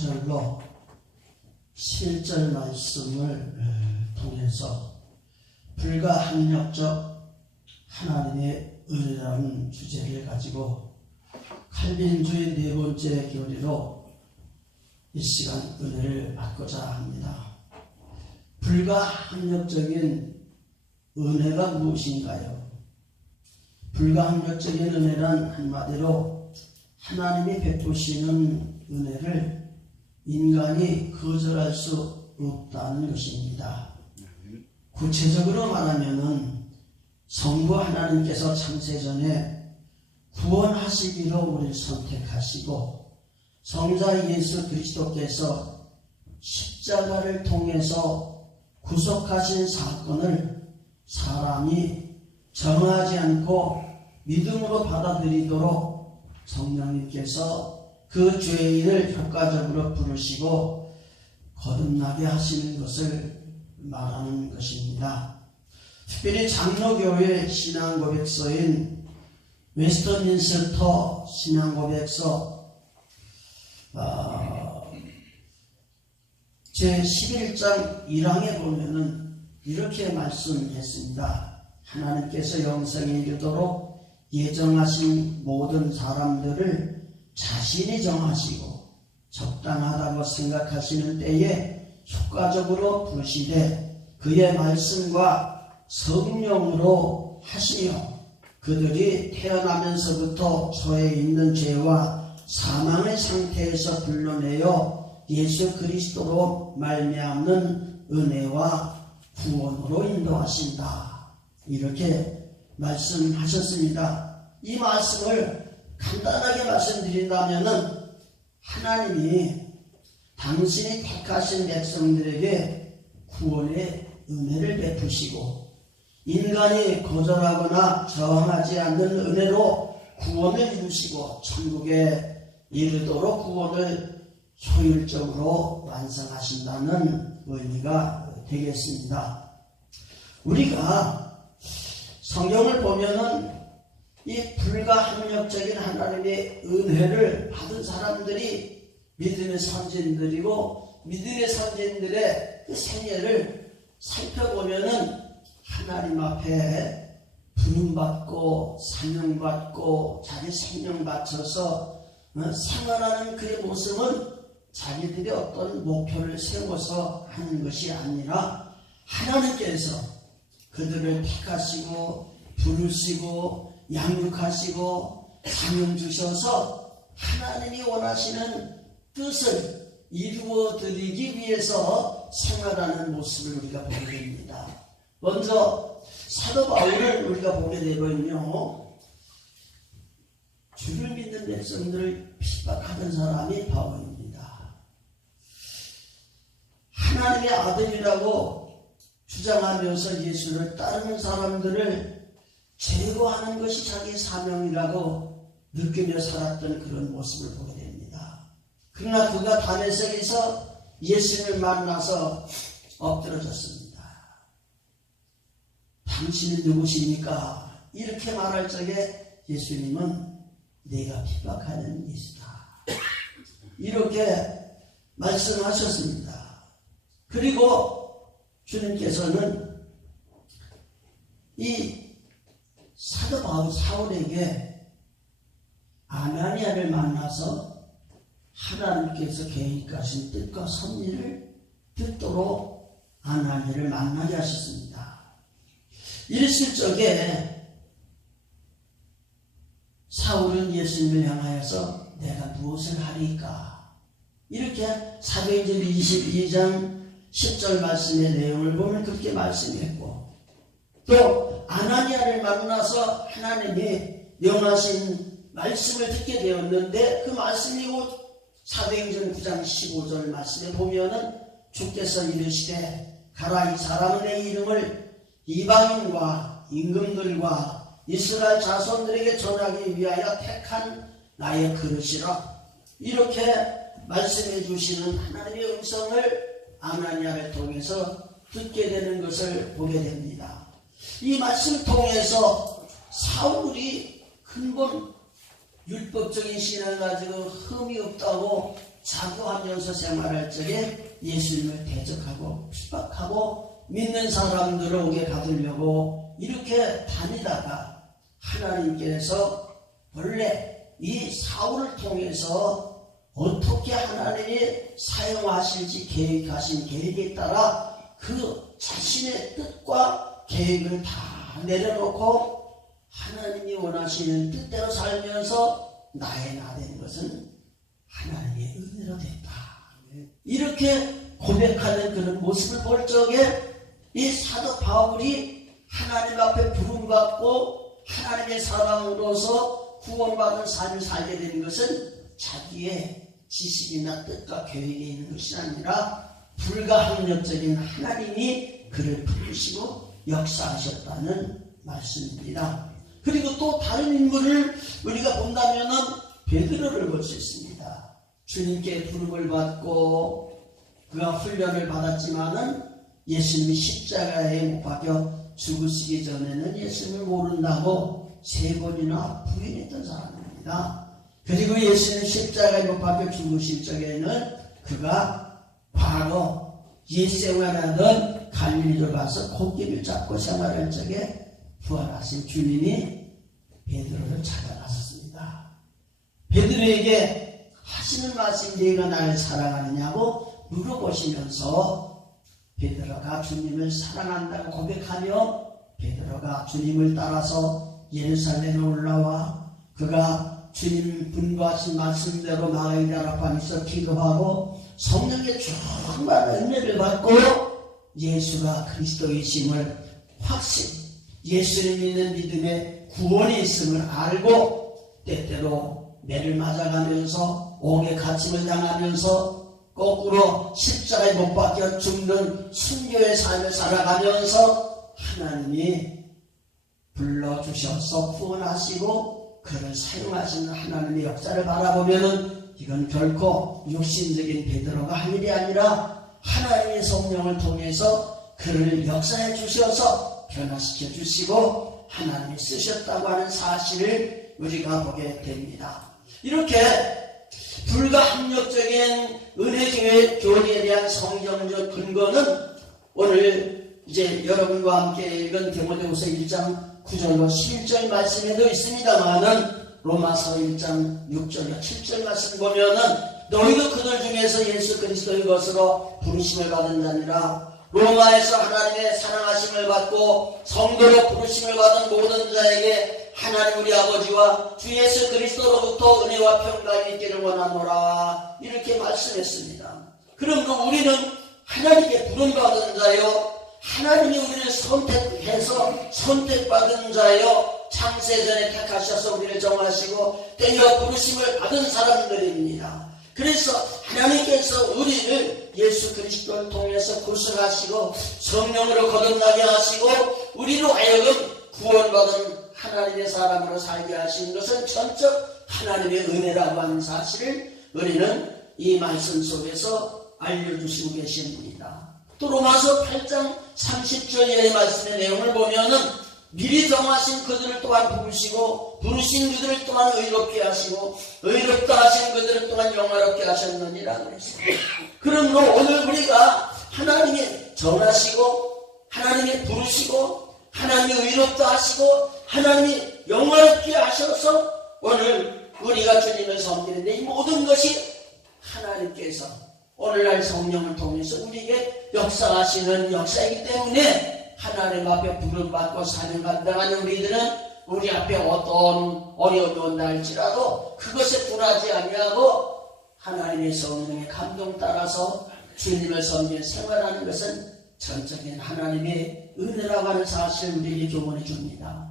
절로 11절 말씀을 통해서 불가항력적 하나님의 은혜라는 주제를 가지고 칼빈주의 네 번째 교리로 이 시간 은혜를 받고자 합니다. 불가항력적인 은혜가 무엇인가요? 불가항력적인 은혜란 한마디로 하나님이 베푸시는 은혜를 인간이 거절할 수 없다는 것입니다. 구체적으로 말하면은 성부 하나님께서 창세전에 구원하시기로 우리를 선택하시고 성자 예수 그리스도께서 십자가를 통해서 구속하신 사건을 사람이 정하지 않고 믿음으로 받아들이도록 성령님께서 그 죄인을 효과적으로 부르시고 거듭나게 하시는 것을 말하는 것입니다. 특별히 장로교회 신앙고백서인 웨스트민스터 신앙고백서 제11장 1항에 보면은 이렇게 말씀했습니다. 하나님께서 영생에 이르도록 예정하신 모든 사람들을 자신이 정하시고 적당하다고 생각하시는 때에 효과적으로 부르시되 그의 말씀과 성령으로 하시며 그들이 태어나면서부터 처해 있는 죄와 사망의 상태에서 불러내어 예수 그리스도로 말미암는 은혜와 구원으로 인도하신다. 이렇게 말씀하셨습니다. 이 말씀을 간단하게 말씀드린다면은 하나님이 당신이 택하신 백성들에게 구원의 은혜를 베푸시고 인간이 거절하거나 저항하지 않는 은혜로 구원을 이루시고 천국에 이르도록 구원을 효율적으로 완성하신다는 의미가 되겠습니다. 우리가 성경을 보면은 이 불가항력적인 하나님의 은혜를 받은 사람들이 믿음의 선진들이고 믿음의 선진들의 그 생애를 살펴보면은 하나님 앞에 부름받고 사명받고 자기 생명 바쳐서 생활하는 그의 모습은 자기들이 어떤 목표를 세워서 하는 것이 아니라 하나님께서 그들을 택하시고 부르시고 양육하시고 사명 주셔서 하나님이 원하시는 뜻을 이루어 드리기 위해서 생활하는 모습을 우리가 보게 됩니다. 먼저 사도 바울을 우리가 보게 되면요, 주를 믿는 백성들을 핍박하던 사람이 바울입니다. 하나님의 아들이라고 주장하면서 예수를 따르는 사람들을 제거하는 것이 자기 사명이라고 느끼며 살았던 그런 모습을 보게 됩니다. 그러나 그가 다메섹에서 예수를 만나서 엎드러졌습니다. 당신은 누구십니까? 이렇게 말할 적에 예수님은 내가 핍박하는 예수다. 이렇게 말씀하셨습니다. 그리고 주님께서는 이 사도 바울 사울에게 아나니아를 만나서 하나님께서 계획하신 뜻과 섭리를 듣도록 아나니아를 만나게 하셨습니다. 이랬을 적에 사울은 예수님을 향하여서 내가 무엇을 하리까? 이렇게 사도행전 22장 10절 말씀의 내용을 보면 그렇게 말씀했고, 또 아나니아를 만나서 하나님이 명하신 말씀을 듣게 되었는데 그 말씀이 곧 사도행전 9장 15절 말씀에 보면은 주께서 이르시되 가라, 이 사람은 내 이름을 이방인과 임금들과 이스라엘 자손들에게 전하기 위하여 택한 나의 그릇이라. 이렇게 말씀해 주시는 하나님의 음성을 아나니아를 통해서 듣게 되는 것을 보게 됩니다. 이 말씀을 통해서 사울이 근본 율법적인 신앙을 가지고 흠이 없다고 자고하면서 생활할 적에 예수님을 대적하고 핍박하고 믿는 사람들을 옥에 가두려고 이렇게 다니다가 하나님께서 원래 이 사울을 통해서 어떻게 하나님이 사용하실지 계획하신 계획에 따라 그 자신의 뜻과 계획을 다 내려놓고 하나님이 원하시는 뜻대로 살면서 나의 나 된 것은 하나님의 은혜로 됐다. 이렇게 고백하는 그런 모습을 볼 적에 이 사도 바울이 하나님 앞에 부름받고 하나님의 사랑으로서 구원받은 삶을 살게 되는 것은 자기의 지식이나 뜻과 계획에 있는 것이 아니라 불가항력적인 하나님이 그를 부르시고 역사하셨다는 말씀입니다. 그리고 또 다른 인물을 우리가 본다면은 베드로를 볼 수 있습니다. 주님께 부름을 받고 그가 훈련을 받았지만은 예수님이 십자가에 못 박혀 죽으시기 전에는 예수님을 모른다고 3번이나 부인했던 사람입니다. 그리고 예수님 십자가에 못 박혀 죽으실 적에는 그가 과거 옛 생활하던 갈릴리로 가서 곡괭이를 잡고 생활할 적에 부활하신 주님이 베드로를 찾아가셨습니다. 베드로에게 하시는 말씀 네가 나를 사랑하느냐고 물어보시면서 베드로가 주님을 사랑한다고 고백하며 베드로가 주님을 따라서 예루살렘에 올라와 그가 주님 분부하신 말씀대로 마가의 다락방에서 기도하고 성령의 충만한 은혜를 받고 예수가 그리스도이심을 확신, 예수를 믿는 믿음에 구원이 있음을 알고 때때로 매를 맞아가면서 옥에 갇힘을 당하면서 거꾸로 십자가에 못 박혀 죽는 순교의 삶을 살아가면서 하나님이 불러주셔서 구원하시고 그를 사용하시는 하나님의 역사를 바라보면은 이건 결코 육신적인 베드로가 할 일이 아니라 하나님의 성령을 통해서 그를 역사해 주셔서 변화시켜 주시고 하나님이 쓰셨다고 하는 사실을 우리가 보게 됩니다. 이렇게 불가항력적인 은혜교회 교리에 대한 성경적 근거는 오늘 이제 여러분과 함께 읽은 디모데후서 1장 9절과 11절 말씀에도 있습니다만은 로마서 1장 6절과 7절 말씀 보면은 너희도 그들 중에서 예수 그리스도의 것으로 부르심을 받은 자니라. 로마에서 하나님의 사랑하심을 받고 성도로 부르심을 받은 모든 자에게 하나님 우리 아버지와 주 예수 그리스도로부터 은혜와 평강이 있기를 원하노라. 이렇게 말씀했습니다. 그럼 우리는 하나님께 부름받은 자요, 하나님이 우리를 선택해서 선택받은 자요, 창세전에 택하셔서 우리를 정하시고 때려 부르심을 받은 사람들입니다. 그래서 하나님께서 우리를 예수 그리스도를 통해서 구속하시고 성령으로 거듭나게 하시고 우리로 하여금 구원받은 하나님의 사람으로 살게 하신 것은 전적 하나님의 은혜라고 하는 사실을 우리는 이 말씀 속에서 알려주시고 계십니다. 또 로마서 8장 30절 이하의 말씀의 내용을 보면은 미리 정하신 그들을 또한 부르시고 부르신 그들을 또한 의롭게 하시고 의롭다 하신 그들을 또한 영화롭게 하셨느니라 그랬습니다. 그러므로 오늘 우리가 하나님이 정하시고 하나님이 부르시고 하나님이 의롭다 하시고 하나님이 영화롭게 하셔서 오늘 우리가 주님을 섬기는데 이 모든 것이 하나님께서 오늘날 성령을 통해서 우리에게 역사하시는 역사이기 때문에 하나님 앞에 부름받고 사명 감당하는 우리들은 우리 앞에 어떤 어려움이 온다 할지라도 그것에 굴하지 아니하고 하나님의 성령의 감동 따라서 주님을 섬기는 생활하는 것은 전적인 하나님의 은혜라고 하는 사실을 우리에게 교훈해 줍니다.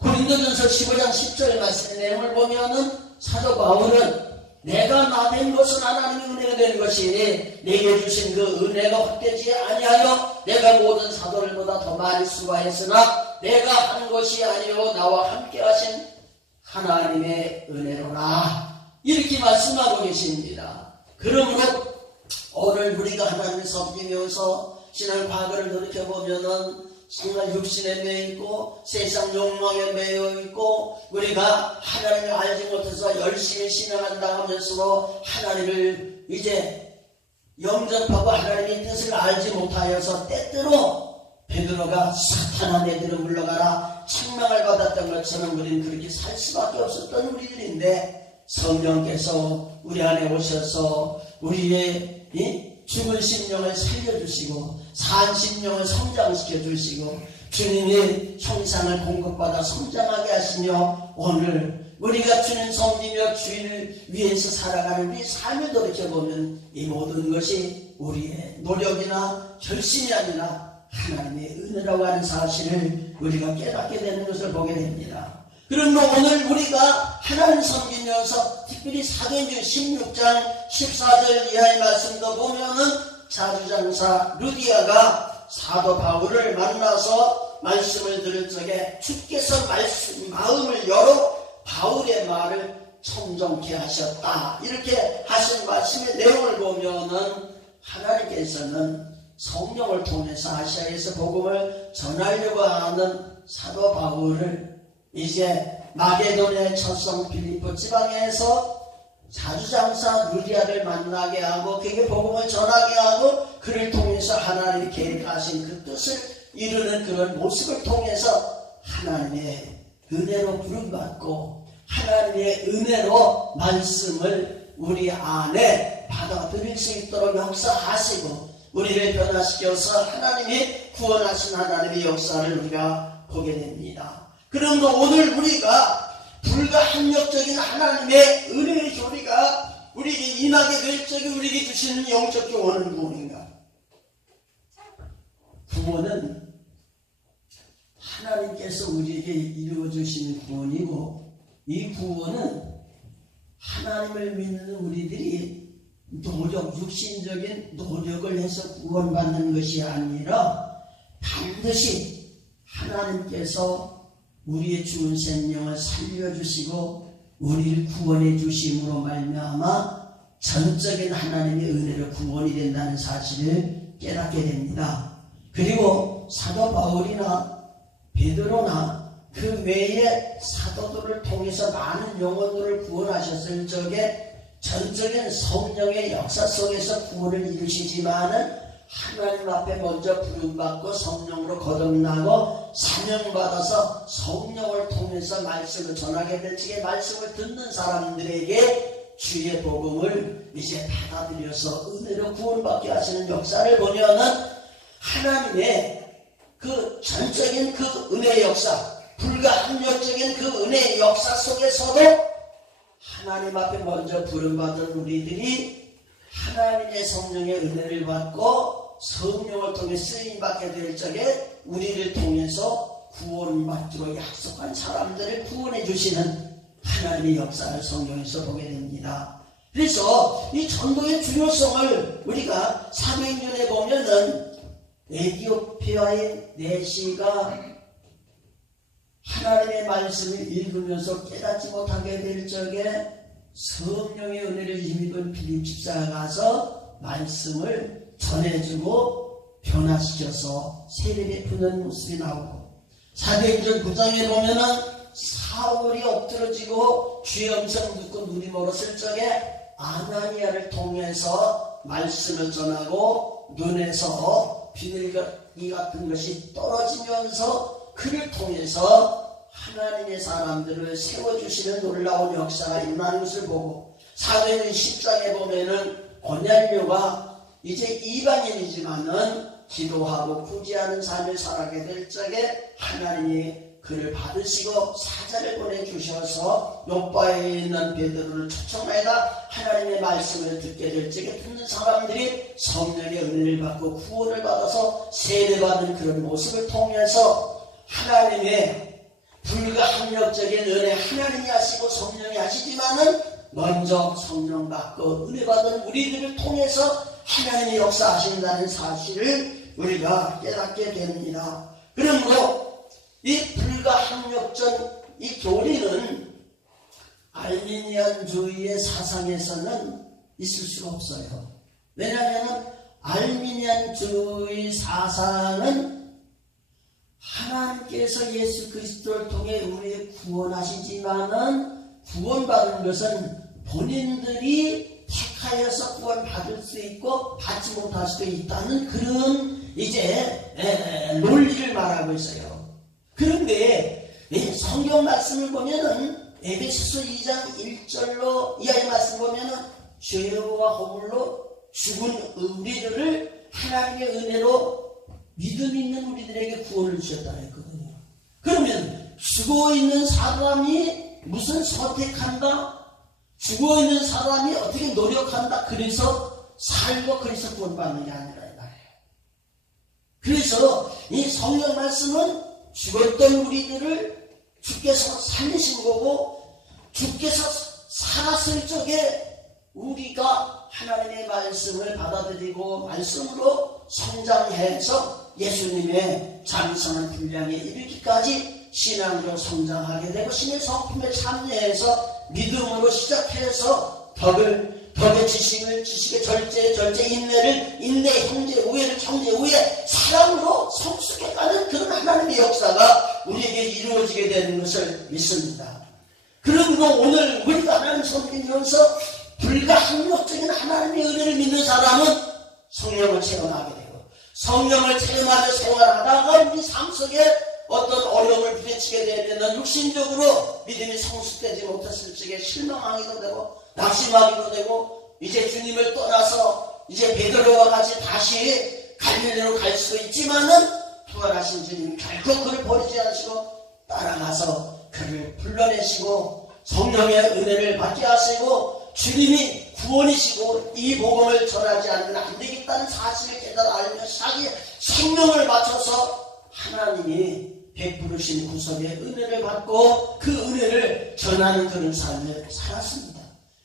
고린도전서 15장 10절 말씀의 내용을 보면은 사도 바울은 내가 나 된 것은 하나님의 은혜가 된 것이니 내게 주신 그 은혜가 헛되지 아니하여 내가 모든 사도들보다 더 많이 수고하였으나 내가 한 것이 아니요 나와 함께 하신 하나님의 은혜로라. 이렇게 말씀하고 계십니다. 그러므로 오늘 우리가 하나님을 섬기면서 지난 과거를 돌이켜보면은 정말 육신에 매여 있고 세상 욕망에 매여 있고 우리가 하나님을 알지 못해서 열심히 신앙한다 하면서도 하나님을 이제 영접하고 하나님의 뜻을 알지 못하여서 때때로 베드로가 사탄아 내들어 물러가라 책망을 받았던 것처럼 우리는 그렇게 살 수밖에 없었던 우리들인데 성령께서 우리 안에 오셔서 우리의 죽은 심령을 살려주시고 산 심령을 성장시켜 주시고 주님의 형상을 공급받아 성장하게 하시며 오늘 우리가 주님 섬기며 주인을 위해서 살아가는 우리 삶을 돌이켜보면 이 모든 것이 우리의 노력이나 결심이 아니라 하나님의 은혜라고 하는 사실을 우리가 깨닫게 되는 것을 보게 됩니다. 그러므로 오늘 우리가 하나님 섬기면서 특별히 사도행전 16장 14절 이하의 말씀도 보면은 자주장사 루디아가 사도 바울을 만나서 말씀을 들을 적에 주께서 마음을 열어 바울의 말을 청정케 하셨다. 이렇게 하신 말씀의 내용을 보면은 하나님께서는 성령을 통해서 아시아에서 복음을 전하려고 하는 사도 바울을 이제 마게도냐의 첫성 빌립보 지방에서 자주장사 루디아를 만나게 하고 그에게 복음을 전하게 하고 그를 통해서 하나님이 계획하신 그 뜻을 이루는 그런 모습을 통해서 하나님의 은혜로 부름받고 하나님의 은혜로 말씀을 우리 안에 받아들일 수 있도록 역사하시고 우리를 변화시켜서 하나님이 구원하신 하나님의 역사를 우리가 보게 됩니다. 그러므로 오늘 우리가 불가항력적인 하나님의 은혜의 교리가 우리에게 임하게 될 적에 우리에게 주시는 영적 교훈은 무엇인가? 구원은 하나님께서 우리에게 이루어주시는 구원이고 이 구원은 하나님을 믿는 우리들이 육신적인 노력을 해서 구원받는 것이 아니라 반드시 하나님께서 우리의 죽은 생명을 살려주시고 우리를 구원해 주심으로 말미암아 전적인 하나님의 은혜로 구원이 된다는 사실을 깨닫게 됩니다. 그리고 사도 바울이나 베드로나 그 외의 사도들을 통해서 많은 영혼들을 구원하셨을 적에 전적인 성령의 역사 속에서 구원을 이루시지만은 하나님 앞에 먼저 부름받고 성령으로 거듭나고 사명받아서 성령을 통해서 말씀을 전하게 될 적에 말씀을 듣는 사람들에게 주의 복음을 이제 받아들여서 은혜로 구원받게 하시는 역사를 보면은 하나님의 그 전적인 그 은혜의 역사, 불가항력적인 그 은혜의 역사 속에서도 하나님 앞에 먼저 부름받은 우리들이 하나님의 성령의 은혜를 받고 성령을 통해 쓰임받게 될 적에 우리를 통해서 구원받기로 약속한 사람들을 구원해 주시는 하나님의 역사를 성경에서 보게 됩니다. 그래서 이 전도의 중요성을 우리가 사도행전에 보면은 에티오피아의 내시가 하나님의 말씀을 읽으면서 깨닫지 못하게 될 적에 성령의 은혜를 힘입은 빌립 집사가 가서 말씀을 전해주고 변화시켜서 세례 베푸는 모습이 나오고 사도행전 9장에 보면은 사울이 엎드러지고 주의 음성 듣고 눈이 멀었을 적에 아나니아를 통해서 말씀을 전하고 눈에서 비늘이 같은 것이 떨어지면서 그를 통해서 하나님의 사람들을 세워주시는 놀라운 역사가 일어나는 것을 보고 사도행전 10장에 보면은 고넬료가 이제 이방인이지만은 기도하고 구제하는 삶을 살아가게 될 적에 하나님이 그를 받으시고 사자를 보내주셔서 요바에 있는 베드로를 초청하여다 하나님의 말씀을 듣게 될 적에 듣는 사람들이 성령의 은혜를 받고 구원을 받아서 세례받는 그런 모습을 통해서 하나님의 불가항력적인 은혜 하나님이 하시고 성령이 하시지만은 먼저 성령 받고 은혜 받은 우리들을 통해서 하나님이 역사하신다는 사실을 우리가 깨닫게 됩니다. 그러므로 이 불가항력적 이 교리는 알미니안주의의 사상에서는 있을 수가 없어요. 왜냐하면 알미니안주의 사상은 하나님께서 예수 그리스도를 통해 우리를 구원하시지만은 구원받은 것은 본인들이 택하여서 구원받을 수 있고 받지 못할 수도 있다는 그런 이제 논리를 말하고 있어요. 그런데 성경 말씀을 보면은 에베소서 2장 1절로 이하의 말씀 보면은 죄와 허물로 죽은 우리들을 하나님의 은혜로 믿음 있는 우리들에게 구원을 주셨다 했거든요. 그러면 죽어있는 사람이 무슨 선택한다? 죽어있는 사람이 어떻게 노력한다? 그래서 살고 그래서 구원받는 게 아니라 이 말이에요. 그래서 이 성경 말씀은 죽었던 우리들을 주께서 살리신 거고, 주께서 살았을 적에 우리가 하나님의 말씀을 받아들이고 말씀으로 성장해서 예수님의 장성한 분량에 이르기까지 신앙으로 성장하게 되고, 신의 성품에 참여해서 믿음으로 시작해서 덕의 지식의 절제 인내 형제 우애를 형제 우애 사랑으로 성숙해가는 그런 하나님의 역사가 우리에게 이루어지게 되는 것을 믿습니다. 그러므로 오늘 우리가 하나님 섬기면서 불가항력적인 하나님의 은혜를 믿는 사람은 성령을 체험하게 되고, 성령을 체험하며 생활하다가 우리 삶 속에 어떤 어려움을 부딪히게 되면 육신적으로 믿음이 성숙되지 못했을 적에 실망하기도 되고 낙심하기도 되고, 이제 주님을 떠나서 이제 베드로와 같이 다시 갈릴리로 갈 수도 있지만은 부활하신 주님이 결코 그를 버리지 않으시고 따라가서 그를 불러내시고 성령의 은혜를 받게 하시고, 주님이 구원이시고 이 복음을 전하지 않으면 안 되겠다는 사실을 깨달아 알며 자기 생명을 바쳐서 하나님이 베푸르신 구속의 은혜를 받고 그 은혜를 전하는 그런 삶을 살았습니다.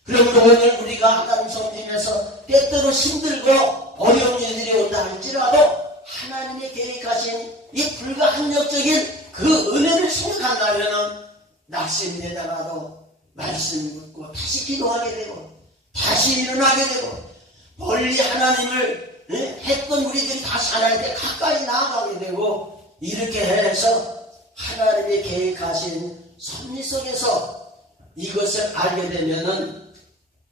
그러므로 오늘 우리가 하나님 섬기면서 때때로 힘들고 어려운 일들이 온다 할지라도 하나님의 계획하신 이 불가항력적인 그 은혜를 생각한다면 낙심되다가도 말씀 묻고 다시 기도하게 되고 다시 일어나게 되고, 멀리 하나님을 했던 우리들이 다시 하나님께 가까이 나아가게 되고, 이렇게 해서 하나님의 계획하신 섭리 속에서 이것을 알게 되면은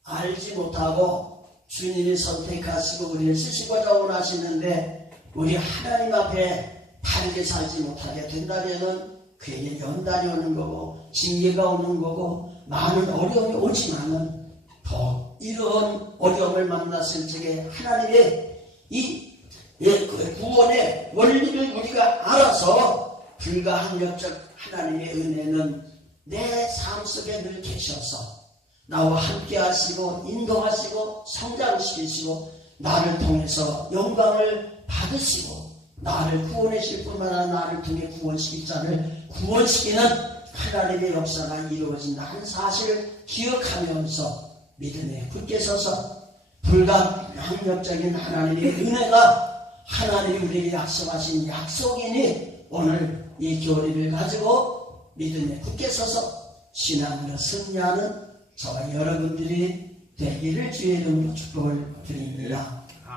알지 못하고 주님이 선택하시고 우리를 쓰시고자 원하시는데 우리 하나님 앞에 바르게 살지 못하게 된다면은 그에게 연단이 오는 거고 징계가 오는 거고 많은 어려움이 오지만은 더 이런 어려움을 만났을 적에 하나님의 이 구원의 원리를 우리가 알아서 불가항력적 하나님의 은혜는 내 삶 속에 늘 계셔서 나와 함께 하시고 인도하시고 성장시키시고 나를 통해서 영광을 받으시고 나를 구원하실 뿐만 아니라 나를 통해 구원시킬 자를 구원시키는 하나님의 역사가 이루어진다는 사실을 기억하면서 믿음에 굳게 서서 불가항력적인 하나님의 은혜가 하나님이 우리에게 약속하신 약속이니 오늘 이 교리를 가지고 믿음에 굳게 서서 신앙으로 승리하는 저와 여러분들이 되기를 주의 이름으로 축복을 드립니다.